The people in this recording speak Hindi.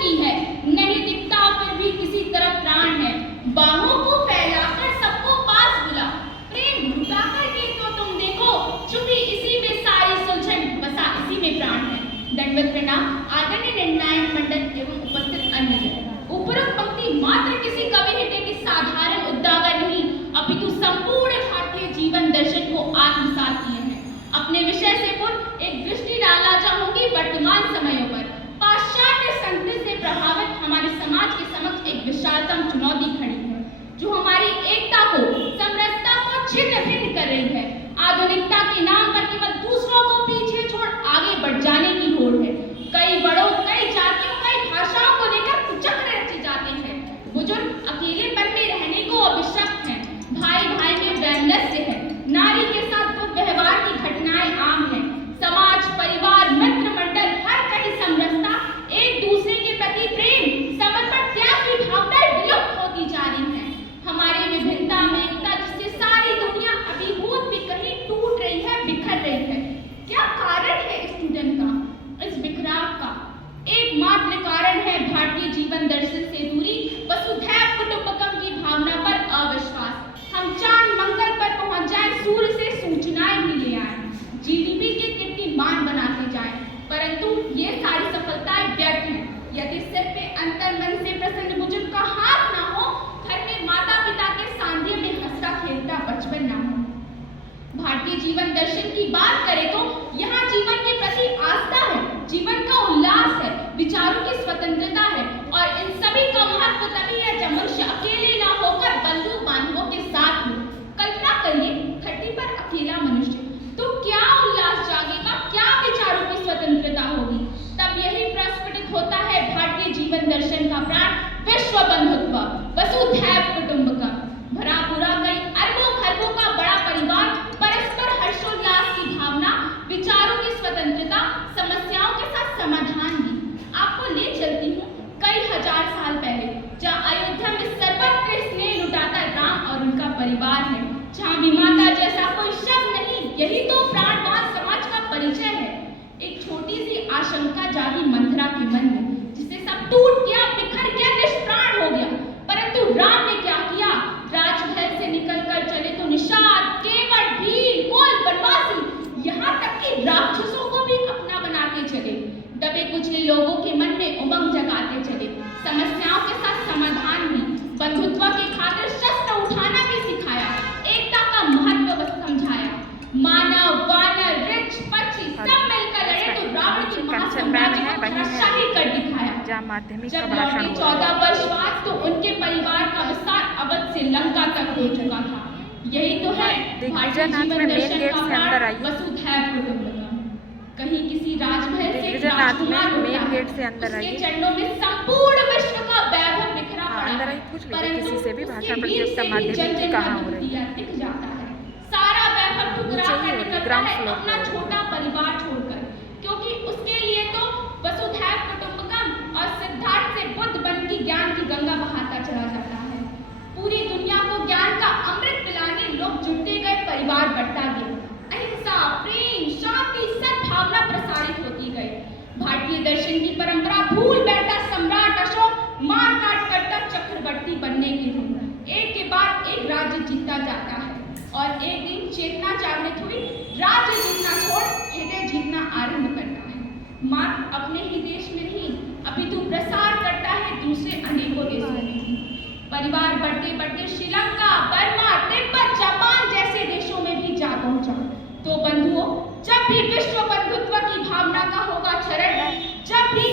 चुकी है, नहीं दिखता फिर भी किसी तरफ प्राण है। बाहों को फैलाकर सबको पास बुला, प्रेम लुटाकर के तो तुम देखो, चुपी इसी में सारी सुलझन, बसा इसी में प्राण है। दंडवत प्रणाम आदरणीय निर्णायक मंडल एवं उपस्थित अन्य। उपरोक्त पंक्ति मात्र किसी कवि हृदय की साधारण उद्गार नहीं, अपितु संपूर्ण भारतीय जीवन दर्शन को आत्मसात किए हैं। अपने विषय से पूर्व एक दृष्टि डालना चाहूंगी वर्तमान समयों पर। पाश्चात्य संस्कृति से प्रभावित हमारे समाज के समक्ष एक विशालतम चुनौती खड़ी है, जो हमारी एकता को, समरसता को छिन्न भिन्न कर रही है। आधुनिकता के नाम पर केवल दूसरों को पीछे छोड़ आगे बढ़ जाने की होड़ है। कई बड़ों, कई जातियों, कई भाषाओं को लेकर कुचक्र रचे जाते हैं। बुजुर्ग अकेलेपन में रहने को अभिशप्त हैं। भाई भाई में वैमनस्य है। नारी के साथ दुर्व्यवहार की घटनाएं आम हैं। समाज, परिवार, मित्र मंडल हर कहीं समरसता, एक दूसरे के प्रति प्रेम, समर्पण, त्याग की भावनाएं विलुप्त होती जा रही हैं। हमारे विभिन्नता में एकता, जिससे सारी दुनिया अभिभूत भी कहीं टूट रही है, बिखर रही है। क्या कारण है इस टूटन का, इस बिखराव का? एकमात्र कारण है भारतीय जीवन दर्शन से दूरी, वसुधैव कुटुंबकम की भावना पर अविश्वास। हम चांद मंगल पर पहुंच जाएं, सूर्य से सूचनाएं भी ले आए, जीडीपी के कीर्तिमान बनाते जाएं, परंतु ये सारी सफलताएं व्यर्थ हैं यदि सिर पे अंतर मन से प्रसन्न बुजुर्ग का हाथ ना हो, घर में माता पिता के सांध्य में हंसता खेलता बचपन ना हो। भारतीय जीवन दर्शन की बात करें तो यहाँ जीवन के प्रति आस्था है, जीवन का उल्लास है, विचारों की स्वतंत्रता है, और इन सभी का महत्व तभी है जब मनुष्य अकेले ना होकर बंधु बांधवों के साथ हो। कल्पना करिए धरती पर अकेला मनुष्य, तो क्या उल्लास जागेगा, क्या विचारों की स्वतंत्रता होगी? तब यही प्रस्फुटित होता है भारतीय जीवन दर्शन का प्राण, विश्व बंधुत्व, वसुधैव कुटुंबकम। भरा पूरा कई अरबों खरबों का बड़ा परिवार, परस्पर हर्षोल्लास की भावना, विचारों की स्वतंत्रता, समस्याओं के साथ समाधान भी। आपको ले चलती हूँ कई हजार साल पहले, जहाँ अयोध्या में सर्वत्र स्नेह लुटाता राम और उनका परिवार है, जहाँ विमाता जैसा कोई शब्द नहीं, यही तो प्राणवान समाज का परिचय है। एक छोटी सी आशंका जागी मंथरा के मन में, जिससे सब टूट गया, बिखर गया, निष्प्राण हो गया। परंतु राम ने क्या किया? राजमहल से निकलकर चले तो निषाद, केवट, भील, कोल, बनवासी, यहाँ तक कि राक्षसों को भी अपना बनाते चले। दबे कुचले लोगों के मन में उमंग जगाते चले, समस्याओं के साथ समाधान भी, बंधुत्व की खातिर शस्त्र उठाना भी सिखाया, एकता का महत्व समझाया। मानव, वानर, वृक्ष, पक्षी सब मिलकर लड़े तो रावण की महासाम्राज्य को धराशायी कर दिखाया। जब लौटे 14 वर्ष बाद तो उनके परिवार का विस्तार अवध से लंका तक हो चुका था। यही तो है भारतीय जीवन दर्शन का प्राण, वसुधैव कुटुंबकम। कहीं किसी राजमहल से राजकुमार होता है, उसके चरणों में संपूर्ण विश्व का वैभव बिखरा पड़ा है, परंतु उसके वीर से भी जंजन दिख जाता है। सारा वैभव ठुकरा कर निकलता है अपना छोटा परिवार छोड़कर, क्योंकि उसके लिए तो वसुधैव कुटुंबकम और सिद्धार्थ से बुद्ध बन की ज्ञान की गंगा बहाता चला जाता है। पूरी दुनिया को ज्ञान का अमृत पिलाने लोग जुटते गए, परिवार बढ़ता गया, अहिंसा, प्रेम, शांति, सद्भावना प्रसारित होती गई। भारतीय दर्शन की परंपरा भूल बैठा सम्राट अशोक मार काट करता चक्रवर्ती बनने की धुन, एक के बाद एक राज्य जीतता जाता है, और एक दिन चेतना जागृत हुई, राज्य जीतना छोड़ हृदय जीतना आरंभ करता है। मात्र अपने ही देश में नहीं, अपितु प्रसार करता है दूसरे अनेकों देशों में भी। परिवार बढ़ते बढ़ते श्रीलंका, बर्मा, तिब्बत, जापान जैसे देशों में भी जा पहुंचा। तो बंधुओं, जब भी विश्व बंधुत्व की भावना का होगा क्षरण, जब भी